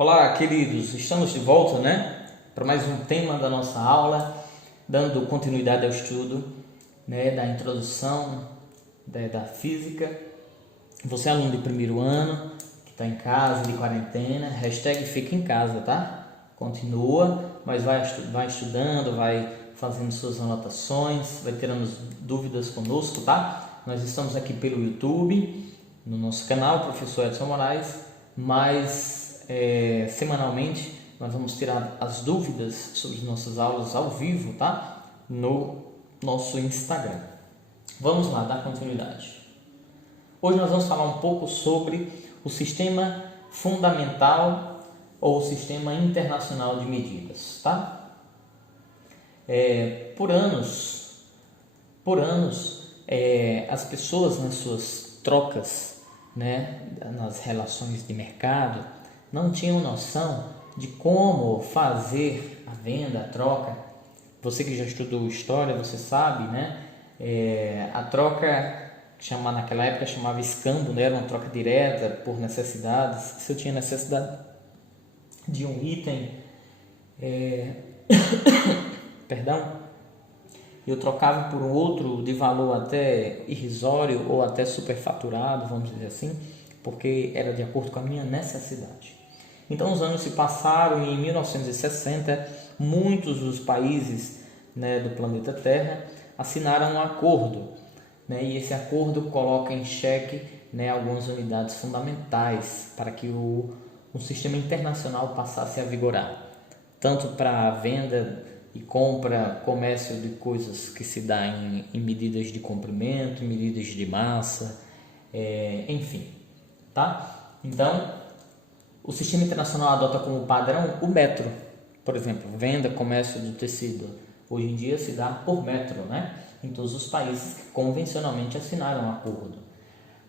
Olá, queridos, estamos de volta, para mais um tema da nossa aula, dando continuidade ao estudo, da introdução, da física. Você é aluno de primeiro ano, que está em casa, de quarentena, hashtag fica em casa, tá? Continua, mas vai estudando, vai fazendo suas anotações, vai tirando dúvidas conosco, tá? Nós estamos aqui pelo YouTube, no nosso canal, Professor Edson Moraes, mas semanalmente nós vamos tirar as dúvidas sobre nossas aulas ao vivo, tá? No nosso Instagram. Vamos lá, dar continuidade. Hoje nós vamos falar um pouco sobre o sistema fundamental ou o sistema internacional de medidas, tá? Por anos, as pessoas nas suas trocas, nas relações de mercado, não tinham noção de como fazer a venda, a troca. Você que já estudou história, você sabe, a troca, naquela época chamava escambo, era uma troca direta por necessidades. Se eu tinha necessidade de um item, eu trocava por um outro de valor até irrisório ou até superfaturado, vamos dizer assim, porque era de acordo com a minha necessidade. Então os anos se passaram e em 1960 muitos dos países do planeta Terra assinaram um acordo, e esse acordo coloca em xeque algumas unidades fundamentais para que o sistema internacional passasse a vigorar, tanto para a venda e compra, comércio de coisas que se dá em medidas de comprimento, medidas de massa, enfim, tá? Então, o sistema internacional adota como padrão o metro, por exemplo, venda, comércio de tecido. Hoje em dia se dá por metro, em todos os países que convencionalmente assinaram um acordo.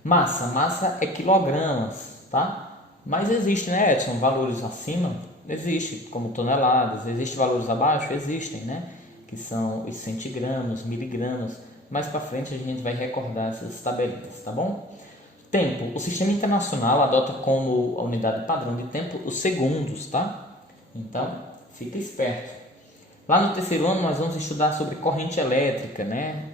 Massa é quilogramas, tá? Mas existe, Edson, valores acima? Existe, como toneladas. Existe valores abaixo? Existem, que são os centigramas, miligramas. Mais para frente a gente vai recordar essas tabelinhas, tá bom? Tempo. O sistema internacional adota como unidade padrão de tempo os segundos, tá? Então, fica esperto. Lá no terceiro ano nós vamos estudar sobre corrente elétrica,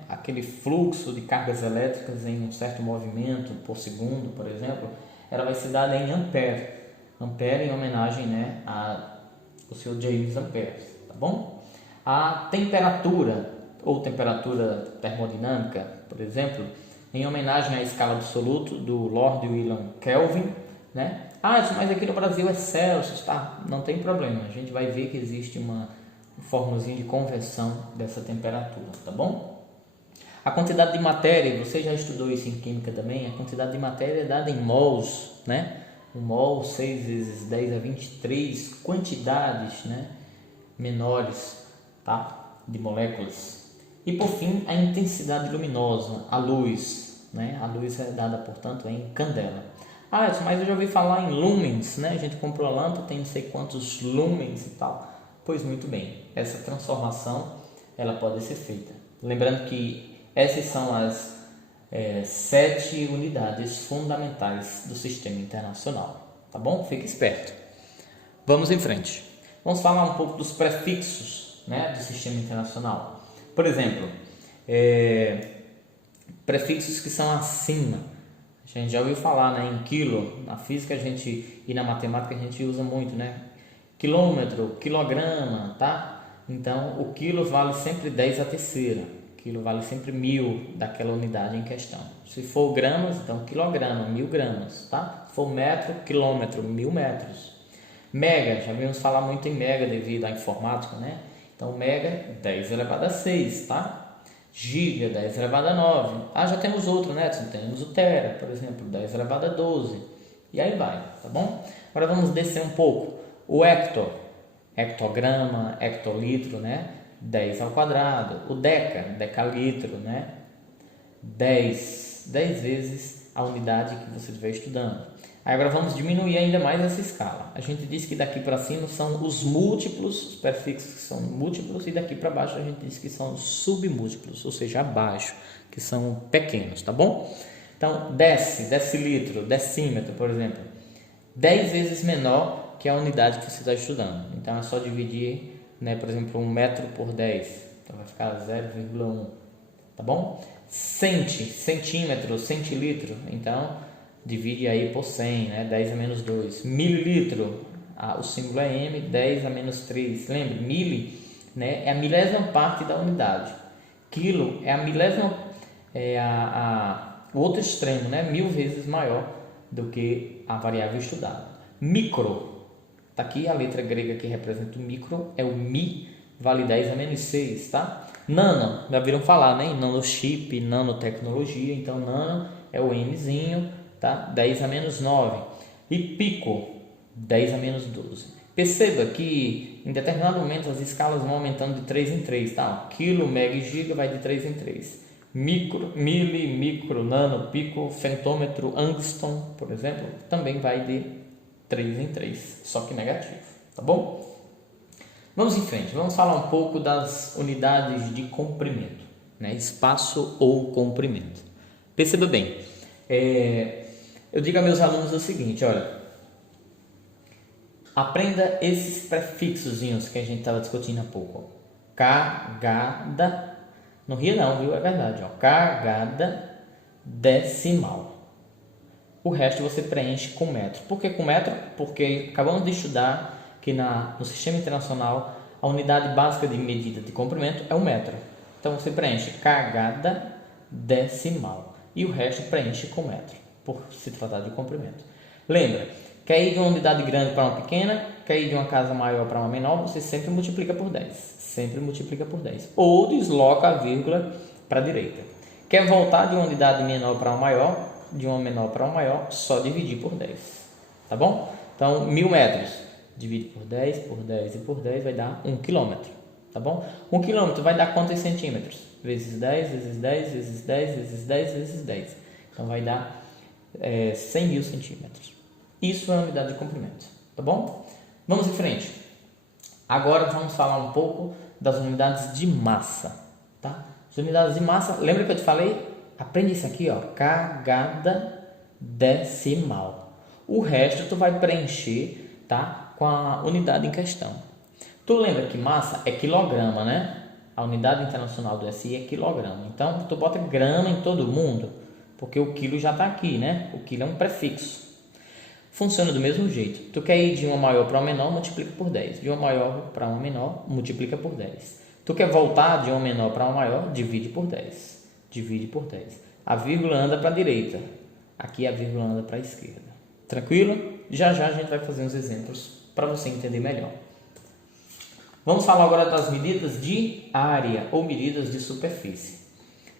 Aquele fluxo de cargas elétricas em um certo movimento por segundo, por exemplo, ela vai ser dada em ampere. Ampere em homenagem, ao Sr. James Ampere, tá bom? A temperatura ou temperatura termodinâmica, por exemplo, em homenagem à escala absoluta do Lord William Kelvin, mas aqui no Brasil é Celsius, tá? Não tem problema, a gente vai ver que existe uma formulazinha de conversão dessa temperatura, tá bom? A quantidade de matéria, você já estudou isso em química também, a quantidade de matéria é dada em mols, Um mol, 6 vezes 10 a 23 quantidades, menores, tá? De moléculas. E por fim, a intensidade luminosa, a luz, A luz é dada, portanto, em candela. Mas eu já ouvi falar em lumens, A gente comprou a lâmpada, tem não sei quantos lumens e tal. Pois muito bem, essa transformação ela pode ser feita. Lembrando que essas são as 7 unidades fundamentais do sistema internacional, tá bom? Fique esperto. Vamos em frente. Vamos falar um pouco dos prefixos, do sistema internacional. Por exemplo, prefixos que são acima. A gente já ouviu falar, em quilo. Na física e na matemática a gente usa muito, Quilômetro, quilograma, tá? Então, o quilo vale sempre 10 a terceira. Quilo vale sempre 1000 daquela unidade em questão. Se for gramas, então quilograma, 1000 gramas, tá? Se for metro, quilômetro, 1000 metros. Mega, já vimos falar muito em mega devido à informática, Então, mega, 10 elevado a 6, tá? Giga, 10 elevado a 9. Já temos outro, Temos o tera, por exemplo, 10 elevado a 12. E aí vai, tá bom? Agora vamos descer um pouco. O hecto, hectograma, hectolitro, 10 ao quadrado. O deca, decalitro, 10 vezes a unidade que você estiver estudando. Agora vamos diminuir ainda mais essa escala. A gente disse que daqui para cima são os múltiplos, os prefixos que são múltiplos, e daqui para baixo a gente disse que são os submúltiplos, ou seja, abaixo, que são pequenos, tá bom? Então, decilitro, decímetro, por exemplo, 10 vezes menor que a unidade que você está estudando. Então é só dividir, né, por exemplo, 1 metro por 10, então vai ficar 0,1, tá bom? Centímetro, centilitro, então divide aí por 100, né? 10 a menos 2. Mililitro, o símbolo é M, 10 a menos 3. Lembre, mili, né, é a milésima parte da unidade. Quilo é a milésima, o outro extremo, né? 1000 vezes maior do que a variável estudada. Micro, tá aqui a letra grega que representa o micro, é o mi, vale 10 a menos 6, tá? Nano, já viram falar, né? Nanochip, nanotecnologia, então nano é o Mzinho, tá? 10 a menos 9. E pico, 10 a menos 12. Perceba que em determinado momento as escalas vão aumentando de 3 em 3, tá? Quilo, mega e giga vai de 3 em 3. Micro, mili, micro, nano, pico, femtômetro, angstrom, por exemplo, também vai de 3 em 3, só que negativo, tá bom? Vamos em frente, vamos falar um pouco das unidades de comprimento, né? Espaço ou comprimento. Perceba bem, eu digo a meus alunos o seguinte, olha, aprenda esses prefixozinhos que a gente estava discutindo há pouco. Cagada, não ria não, viu? É verdade, ó. Cagada decimal. O resto você preenche com metro. Por que com metro? Porque acabamos de estudar que no Sistema Internacional a unidade básica de medida de comprimento é o metro. Então você preenche cagada decimal e o resto preenche com metro, por se tratar de comprimento. Lembra, quer ir de uma unidade grande para uma pequena, quer ir de uma casa maior para uma menor, você sempre multiplica por 10. Sempre multiplica por 10. Ou desloca a vírgula para a direita. Quer voltar de uma unidade menor para uma maior, de uma menor para uma maior, só dividir por 10. Tá bom? Então, 1000 metros. Divide por 10, por 10 e por 10 vai dar 1 quilômetro. Tá bom? 1 quilômetro vai dar quantos centímetros? Vezes 10, vezes 10, vezes 10, vezes 10, vezes 10. Então, vai dar 100 mil centímetros. Isso é a unidade de comprimento. Tá bom? Vamos em frente. Agora vamos falar um pouco das unidades de massa. Tá? As unidades de massa, lembra que eu te falei? Aprende isso aqui, ó, cagada decimal. O resto tu vai preencher, tá, com a unidade em questão. Tu lembra que massa é quilograma, né? A unidade internacional do SI é quilograma. Então, tu bota grama em todo mundo, porque o quilo já está aqui, né? O quilo é um prefixo. Funciona do mesmo jeito. Tu quer ir de uma maior para uma menor, multiplica por 10. De uma maior para uma menor, multiplica por 10. Tu quer voltar de uma menor para uma maior, divide por 10. Divide por 10. A vírgula anda para a direita. Aqui a vírgula anda para a esquerda. Tranquilo? Já já a gente vai fazer uns exemplos para você entender melhor. Vamos falar agora das medidas de área ou medidas de superfície.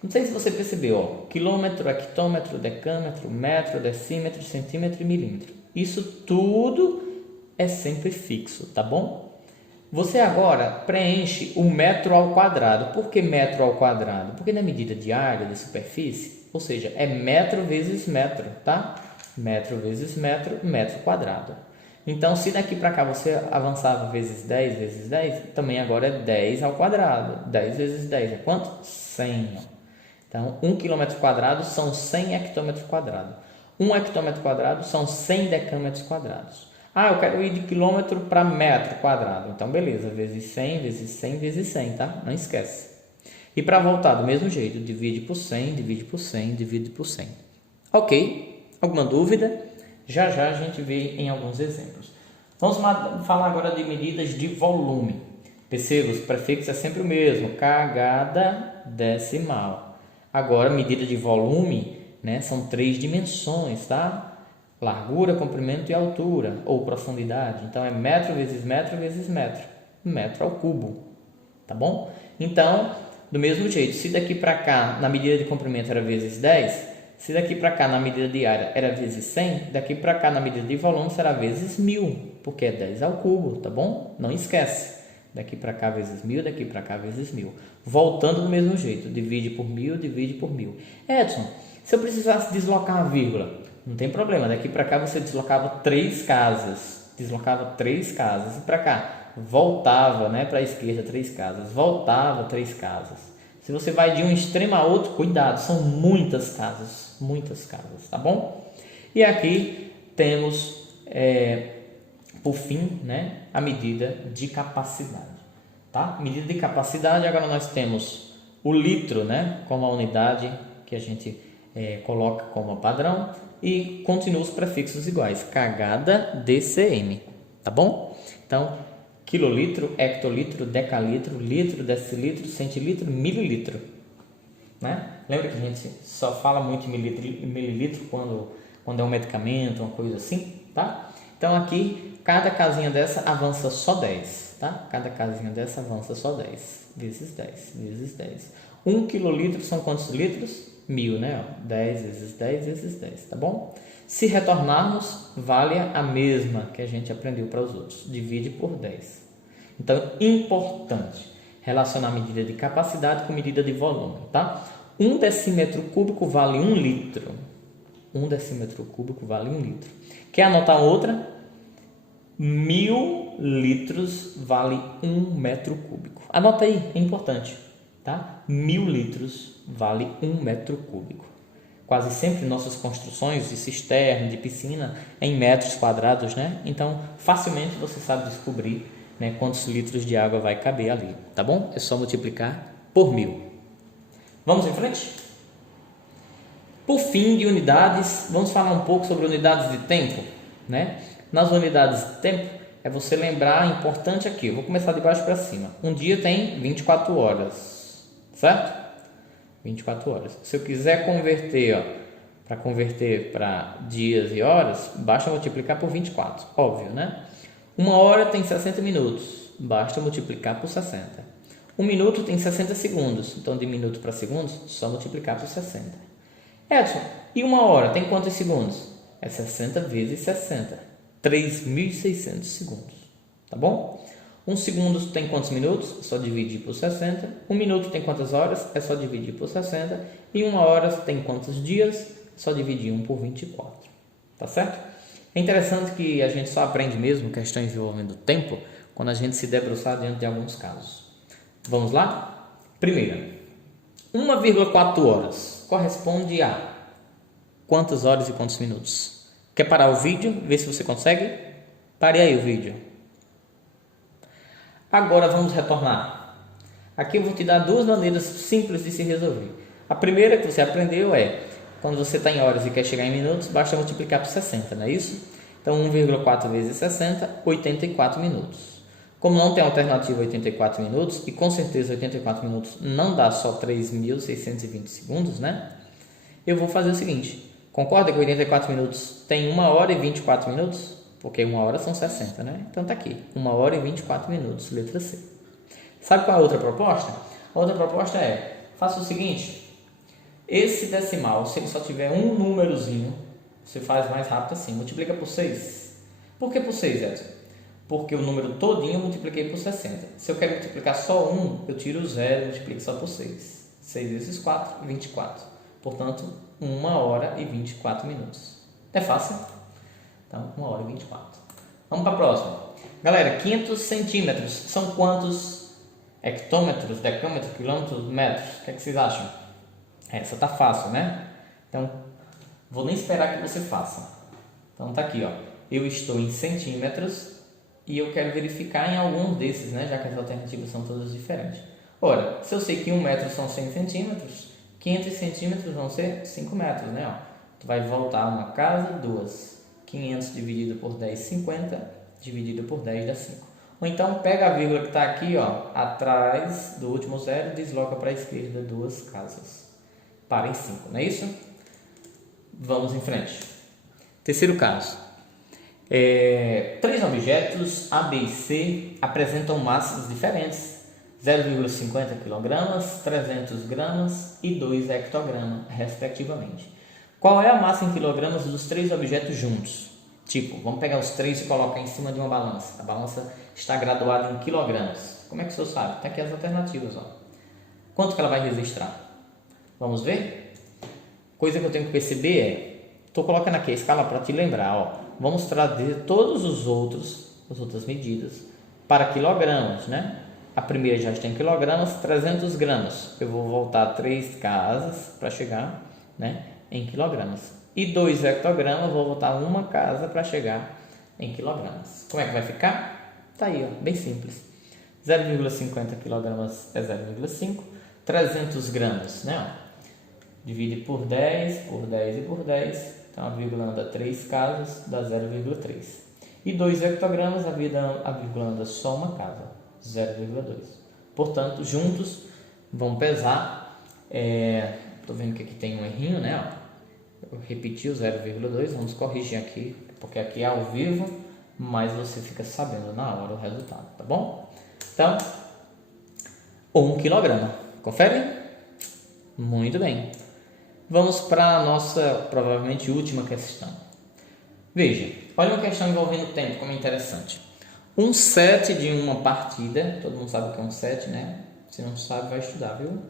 Não sei se você percebeu, ó, quilômetro, hectômetro, decâmetro, metro, decímetro, centímetro e milímetro. Isso tudo é sempre fixo, tá bom? Você agora preenche o metro ao quadrado. Por que metro ao quadrado? Porque na medida de área, de superfície, ou seja, é metro vezes metro, tá? Metro vezes metro, metro quadrado. Então, se daqui para cá você avançava vezes 10 vezes 10, também agora é 10 ao quadrado. 10 vezes 10 é quanto? 100. Então, 1 km quadrado são 100 hectômetros quadrados. 1 hectômetro quadrado são 100 decâmetros quadrados. Ah, eu quero ir de quilômetro para metro quadrado. Então, beleza, vezes 100, vezes 100, vezes 100, tá? Não esquece. E para voltar do mesmo jeito, divide por 100, divide por 100, divide por 100. Ok? Alguma dúvida? Já já a gente vê em alguns exemplos. Vamos falar agora de medidas de volume. Perceba, o prefixo é sempre o mesmo, cagada decimal. Agora, medida de volume, né, são 3 dimensões, tá? Largura, comprimento e altura, ou profundidade. Então, é metro vezes metro vezes metro. Metro ao cubo, tá bom? Então, do mesmo jeito, se daqui para cá, na medida de comprimento era vezes 10, se daqui para cá, na medida de área, era vezes 100, daqui para cá, na medida de volume, será vezes 1000, porque é 10 ao cubo, tá bom? Não esquece. Daqui para cá vezes 1000, daqui para cá vezes 1000. Voltando do mesmo jeito, divide por 1000, divide por 1000. Edson, se eu precisasse deslocar a vírgula, não tem problema, daqui para cá você deslocava 3 casas. Deslocava 3 casas. E para cá, voltava, né, para a esquerda 3 casas. Voltava 3 casas. Se você vai de um extremo a outro, cuidado, são muitas casas, tá bom? E aqui temos, por fim, né, a medida de capacidade. Tá? Medida de capacidade, agora nós temos o litro, né, como a unidade que a gente coloca como padrão, e continua os prefixos iguais, cagada DCM, tá bom? Então, quilolitro, hectolitro, decalitro, litro, decilitro, centilitro, mililitro, né? Lembra que a gente só fala muito em mililitro quando é um medicamento, uma coisa assim, tá? Então aqui, cada casinha dessa avança só 10, tá? Cada casinha dessa avança só 10, vezes 10, vezes 10. 1 quilolitro são quantos litros? 1000, né? 10 vezes 10 vezes 10, tá bom? Se retornarmos, vale a mesma que a gente aprendeu para os outros. Divide por 10. Então, importante relacionar medida de capacidade com medida de volume, tá? 1 decímetro cúbico vale 1 litro. 1 decímetro cúbico vale 1 litro. Quer anotar outra? 1000 litros vale 1 metro cúbico. Anota aí, é importante, tá? 1000 litros vale 1 metro cúbico. Quase sempre nossas construções de cisterna, de piscina, é em metros quadrados, né? Então, facilmente você sabe descobrir, né, quantos litros de água vai caber ali, tá bom? É só multiplicar por 1000. Vamos em frente? Por fim, de unidades, vamos falar um pouco sobre unidades de tempo, né? Nas unidades de tempo, é você lembrar, importante aqui, eu vou começar de baixo para cima. Um dia tem 24 horas, certo? 24 horas. Se eu quiser converter, para converter para dias e horas, basta multiplicar por 24, óbvio, né? Uma hora tem 60 minutos, basta multiplicar por 60. Um minuto tem 60 segundos, então de minuto para segundos, só multiplicar por 60. Edson, e uma hora tem quantos segundos? É 60 vezes 60, 3.600 segundos, tá bom? Um segundo tem quantos minutos? É só dividir por 60. Um minuto tem quantas horas? É só dividir por 60. E uma hora tem quantos dias? É só dividir 1 por 24. Tá certo? É interessante que a gente só aprende mesmo questões envolvendo tempo quando a gente se debruçar diante de alguns casos. Vamos lá? Primeira, 1,4 horas corresponde a quantas horas e quantos minutos? Quer parar o vídeo? Ver se você consegue? Pare aí o vídeo. Agora vamos retornar. Aqui eu vou te dar duas maneiras simples de se resolver. A primeira que você aprendeu é, quando você está em horas e quer chegar em minutos, basta multiplicar por 60, não é isso? Então 1,4 vezes 60, 84 minutos. Como não tem alternativa 84 minutos, e com certeza 84 minutos não dá só 3.620 segundos, né? Eu vou fazer o seguinte, concorda que 84 minutos tem 1 hora e 24 minutos? Porque 1 hora são 60, né? Então tá aqui, 1 hora e 24 minutos, letra C. Sabe qual é a outra proposta? A outra proposta é, faça o seguinte, esse decimal, se ele só tiver um númerozinho, você faz mais rápido assim, multiplica por 6. Por que por 6, Edson? Porque o número todinho eu multipliquei por 60. Se eu quero multiplicar só 1, eu tiro o 0 e multiplico só por 6. 6 vezes 4, 24. Portanto, 1 hora e 24 minutos. É fácil? Então, 1 hora e 24. Vamos para a próxima. Galera, 500 centímetros são quantos hectômetros, decâmetros, quilômetros, metros? O que é que vocês acham? Essa tá fácil, né? Então, vou nem esperar que você faça. Então, tá aqui, ó. Eu estou em centímetros e eu quero verificar em alguns desses, né? Já que as alternativas são todas diferentes. Ora, se eu sei que 1 metro são 100 centímetros, 500 centímetros vão ser 5 metros, né? Ó, tu vai voltar uma casa, duas. 500 dividido por 10, 50, dividido por 10 dá 5. Ou então pega a vírgula que está aqui, ó, atrás do último zero, desloca para a esquerda 2 casas. Para em 5, não é isso? Vamos em frente. Terceiro caso. 3 objetos A, B e C apresentam massas diferentes. 0,50 kg, 300 gramas e 2 hectogramas, respectivamente. Qual é a massa em quilogramas dos 3 objetos juntos? Tipo, vamos pegar os 3 e colocar em cima de uma balança. A balança está graduada em quilogramas. Como é que o senhor sabe? Tem aqui as alternativas, ó. Quanto que ela vai registrar? Vamos ver? Coisa que eu tenho que perceber é, estou colocando aqui a escala para te lembrar, ó. Vamos trazer todos as outras medidas para quilogramas, né? A primeira já está em quilogramas, 300 gramas. Eu vou voltar 3 casas para chegar, né, em quilogramas. E 2 hectogramas, vou voltar uma casa para chegar em quilogramas. Como é que vai ficar? Tá aí, ó, bem simples. 0,50 quilogramas é 0,5. 300 gramas, né? Divide por 10 e por 10. Então, a vírgula anda 3 casas, dá 0,3. E 2 hectogramas, a vírgula anda só uma casa, 0,2. Portanto, juntos vão pesar. Estou vendo que aqui tem um errinho, né? Eu repeti o 0,2, vamos corrigir aqui, porque aqui é ao vivo, mas você fica sabendo na hora o resultado, tá bom? Então, 1 quilograma. Confere? Muito bem. Vamos para a nossa, provavelmente, última questão. Veja, olha uma questão envolvendo tempo, como é interessante. Um set de uma partida, todo mundo sabe o que é um set, né? Se não sabe, vai estudar, viu?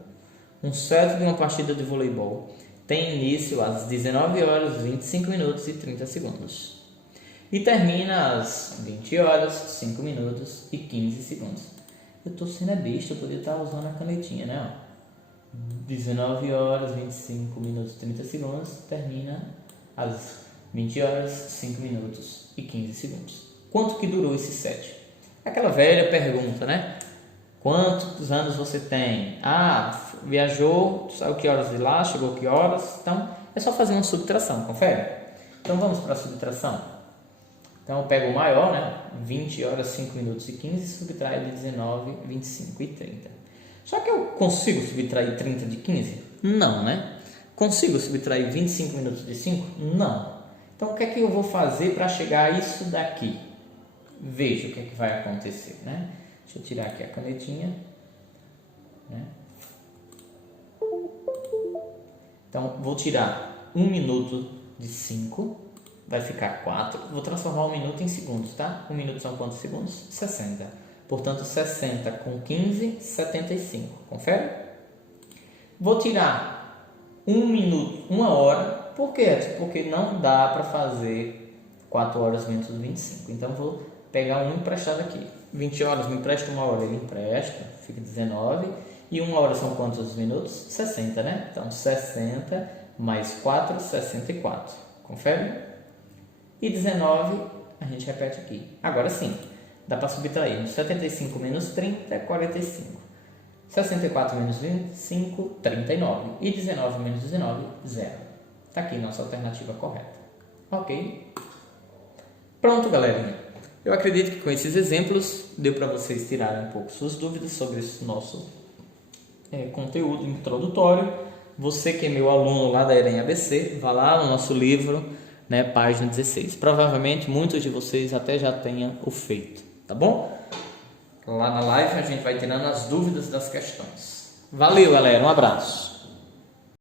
Um set de uma partida de voleibol tem início às 19 horas, 25 minutos e 30 segundos. E termina às 20 horas, 5 minutos e 15 segundos. Eu estou sendo besta, eu poderia estar usando a canetinha, né? 19 horas, 25 minutos e 30 segundos, termina às 20 horas, 5 minutos e 15 segundos. Quanto que durou esse set? Aquela velha pergunta, né? Quantos anos você tem? Viajou, saiu que horas de lá, chegou que horas? Então, é só fazer uma subtração, confere? Então, vamos para a subtração. Então, eu pego o maior, né? 20 horas, 5 minutos e 15, subtrai de 19, 25 e 30. Só que eu consigo subtrair 30 de 15? Não, né? Consigo subtrair 25 minutos de 5? Não. Então, o que é que eu vou fazer para chegar a isso daqui? Veja o que é que vai acontecer, né? Deixa eu tirar aqui a canetinha, né? Então, vou tirar 1 minuto de 5, vai ficar 4. Vou transformar 1 minuto em segundos, tá? 1 minuto são quantos segundos? 60. Portanto, 60 com 15, 75. Confere? Vou tirar 1 minuto, 1 hora. Por quê? Porque não dá para fazer 4 horas menos 25. Então, vou pegar um emprestado aqui. 20 horas, me empresta 1 hora, ele empresta, fica 19. E 1 hora são quantos minutos? 60, né? Então, 60 mais 4, 64. Confere? E 19, a gente repete aqui. Agora sim, dá para subtrair. 75 menos 30 é 45. 64 menos 25, 39. E 19 menos 19, 0. Está aqui nossa alternativa correta. Ok? Pronto, galerinha. Eu acredito que com esses exemplos deu para vocês tirarem um pouco suas dúvidas sobre esse nosso conteúdo introdutório. Você que é meu aluno lá da EREM ABC, vá lá no nosso livro, né, página 16. Provavelmente muitos de vocês até já tenham o feito, tá bom? Lá na live a gente vai tirando as dúvidas das questões. Valeu, galera, um abraço.